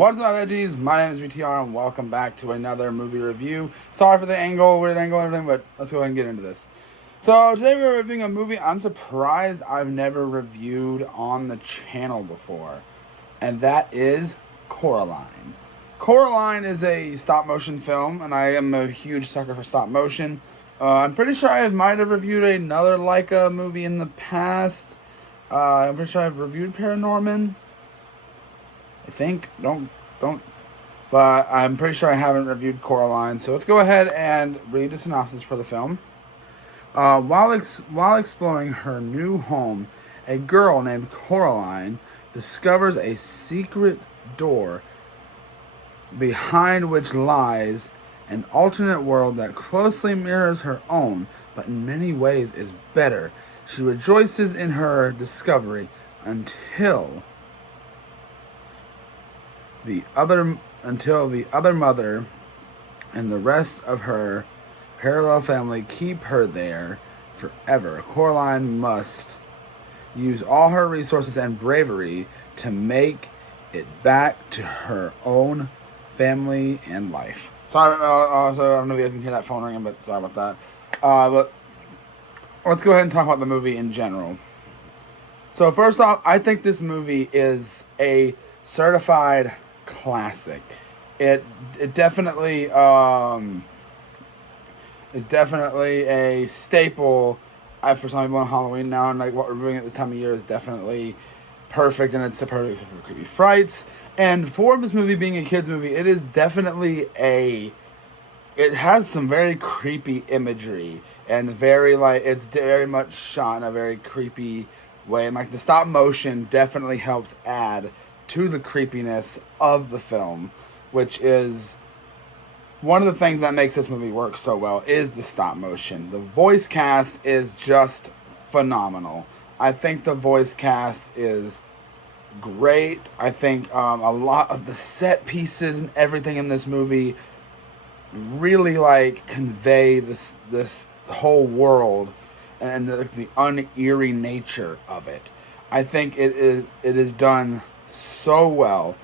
What's up, veggies? My name is VTR, and welcome back to another movie review. Sorry for the weird angle and everything, but let's go ahead and get into this. So, today we're reviewing a movie I'm surprised I've never reviewed on the channel before, and that is Coraline. Coraline is a stop-motion film, and I am a huge sucker for stop-motion. I'm pretty sure I might have reviewed another Leica movie in the past. I'm pretty sure I've reviewed Paranorman. I think, but I'm pretty sure I haven't reviewed Coraline. So let's go ahead and read the synopsis for the film. While exploring her new home, a girl named Coraline discovers a secret door behind which lies an alternate world that closely mirrors her own, but in many ways is better. She rejoices in her discovery until the other mother and the rest of her parallel family keep her there forever. Coraline must use all her resources and bravery to make it back to her own family and life. Sorry, also, I don't know if you guys can hear that phone ringing, but sorry about that. But let's go ahead and talk about the movie in general. So first off, I think this movie is a certified classic. It definitely is definitely a staple for some people on Halloween now, and like what we're doing at this time of year is definitely perfect, and it's the perfect for creepy frights. And for this movie being a kids movie, it is definitely it has some very creepy imagery and it's very much shot in a very creepy way, and like the stop motion definitely helps add to the creepiness of the film, which is one of the things that makes this movie work so well is the stop motion. The voice cast is just phenomenal. I think the voice cast is great. I think a lot of the set pieces and everything in this movie really convey this whole world and the uneerie nature of it. I think it is done so well.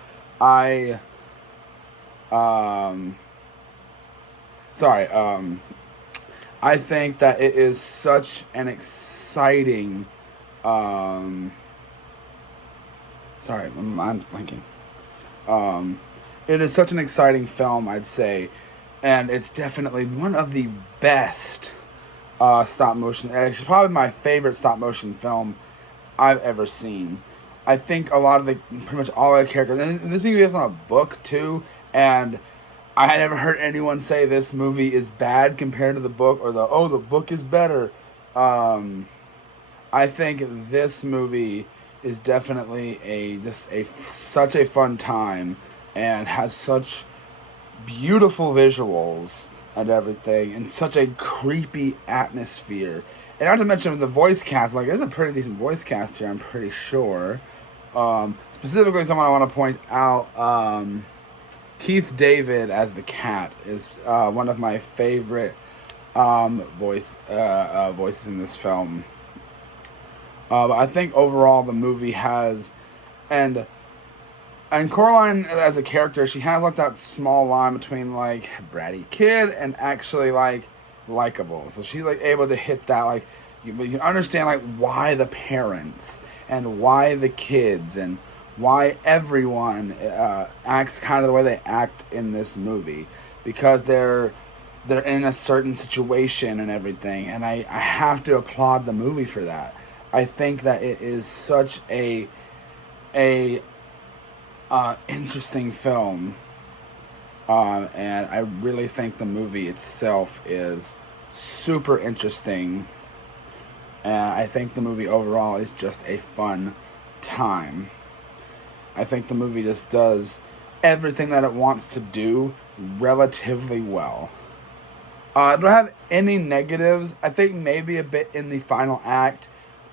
I think that it is such an exciting sorry, my mind's blanking. It is such an exciting film, I'd say, and it's definitely one of the best stop motion. It's probably my favorite stop motion film I've ever seen. I think pretty much all the characters, and this movie is on a book too, and I had never heard anyone say this movie is bad compared to the book, or the book is better. I think this movie is definitely such a fun time and has such beautiful visuals and everything, and such a creepy atmosphere. And not to mention the voice cast, there's a pretty decent voice cast here, I'm pretty sure. Specifically, someone I want to point out, Keith David as the cat is one of my favorite voices in this film. But I think overall the movie has, and Coraline as a character, she has that small line between bratty kid and actually likable. So she's able to hit that you can understand why the parents and why the kids and why everyone acts kind of the way they act in this movie, because they're in a certain situation and everything, and I have to applaud the movie for that. I think that it is such a interesting film, and I really think the movie itself is super interesting, and I think the movie overall is just a fun time. I think the movie just does everything that it wants to do relatively well. Do I have any negatives? I think maybe a bit in the final act.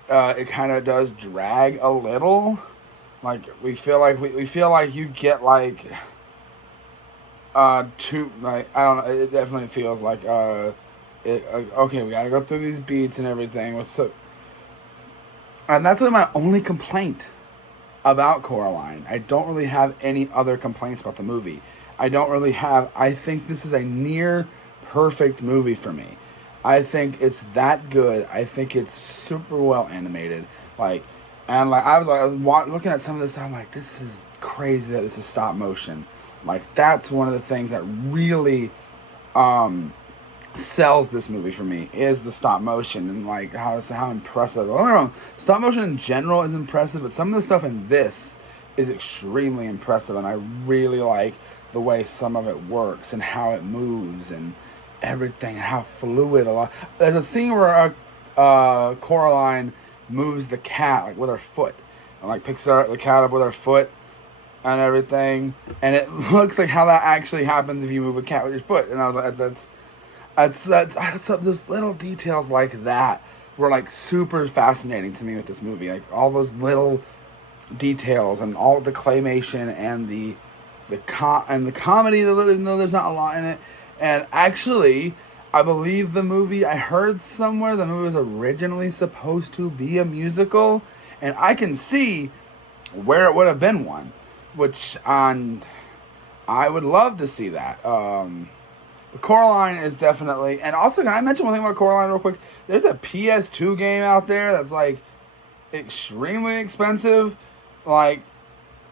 It kind of does drag a little. We feel like you get too I don't know. It definitely feels okay, we gotta go through these beats and everything. And that's really my only complaint. about Coraline. I don't really have any other complaints about the movie. I think this is a near perfect movie for me. I think it's that good. I think it's super well animated. I was looking at some of this. I'm like, this is crazy that this is stop motion. Like, that's one of the things that really sells this movie for me, is the stop motion, and like how impressive. I don't know, stop motion in general is impressive, but some of the stuff in this is extremely impressive, and I really like the way some of it works and how it moves and everything, and how fluid a lot. There's a scene where Coraline moves the cat like with her foot, and like picks the cat up with her foot and everything, and it looks like how that actually happens if you move a cat with your foot. And I was like, that's just little details like that were like super fascinating to me with this movie. Like all those little details and all the claymation and the comedy, even though there's not a lot in it. And actually, I believe I heard somewhere the movie was originally supposed to be a musical, and I can see where it would have been one, which I would love to see that. But Coraline is definitely, and also, can I mention one thing about Coraline real quick? There's a PS2 game out there that's like extremely expensive, like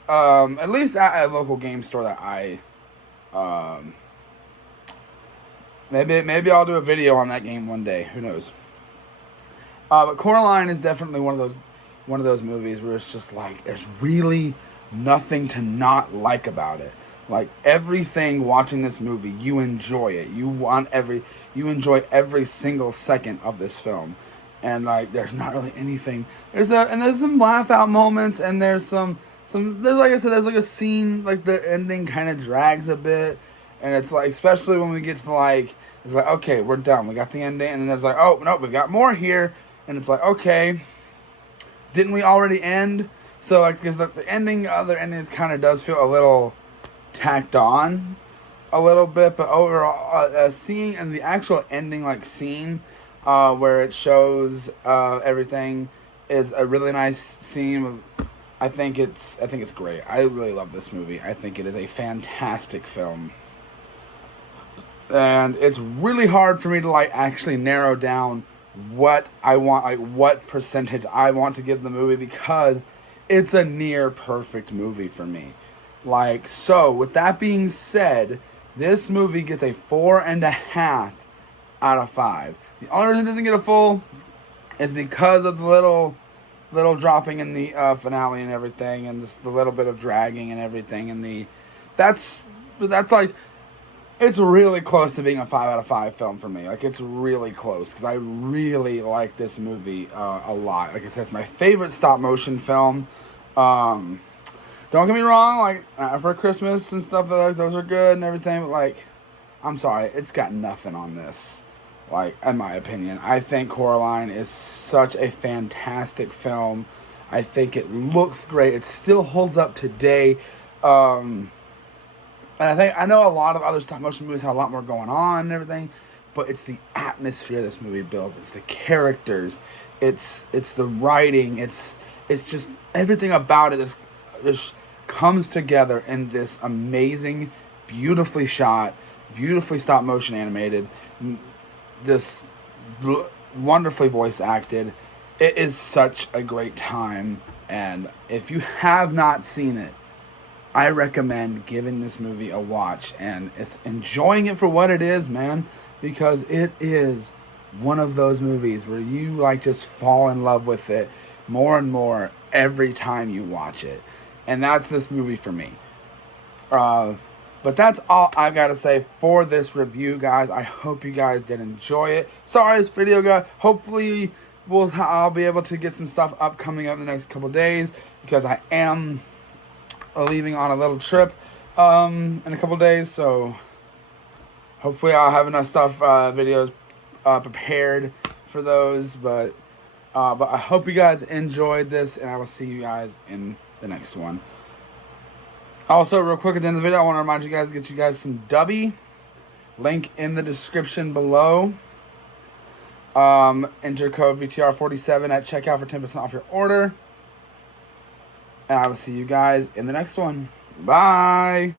at least at a local game store that I maybe I'll do a video on that game one day. Who knows? But Coraline is definitely one of those movies where it's just like there's really nothing to not like about it. Like everything watching this movie, you enjoy it. You enjoy every single second of this film, and like there's not really anything. There's some laugh out moments, and there's like I said, there's like a scene, like the ending kind of drags a bit, and it's like, especially when we get to like, it's like, okay, we're done, we got the ending, and then there's like, oh no, we got more here, and it's like, okay, didn't we already end? So like, because the ending, other endings kind of does feel a little tacked on a little bit, but overall, seeing and the actual ending like scene where it shows everything is a really nice scene. I think it's great. I really love this movie. I think it is a fantastic film, and it's really hard for me to like actually narrow down what I want, like what percentage I want to give the movie, because it's a near perfect movie for me. Like, so with that being said, this movie gets a 4.5 out of 5. The only reason it doesn't get a full is because of the little dropping in the finale and everything, and the little bit of dragging and everything, and that's like, it's really close to being a 5 out of 5 film for me. Like, it's really close, because I really like this movie a lot. Like I said, it's my favorite stop motion film. Don't get me wrong, like, for Christmas and stuff, like, those are good and everything, but, like, I'm sorry, it's got nothing on this, like, in my opinion. I think Coraline is such a fantastic film. I think it looks great. It still holds up today. And I know a lot of other stop-motion movies have a lot more going on and everything, but it's the atmosphere this movie builds. It's the characters. It's the writing. It's just everything about it is just comes together in this amazing, beautifully shot, beautifully stop motion animated, just wonderfully voice acted. It is such a great time, and if you have not seen it, I recommend giving this movie a watch and it's enjoying it for what it is, man, because it is one of those movies where you like just fall in love with it more and more every time you watch it. And that's this movie for me. But that's all I've got to say for this review, guys. I hope you guys did enjoy it. Sorry this video got, hopefully I'll be able to get some stuff coming up in the next couple days, because I am leaving on a little trip in a couple days. So hopefully I'll have enough stuff, videos prepared for those. But I hope you guys enjoyed this, and I will see you guys in the next one. Also, real quick at the end of the video, I want to remind you guys to get you guys some dubby. Link in the description below. Enter code VTR47 at checkout for 10% off your order. And I will see you guys in the next one. Bye!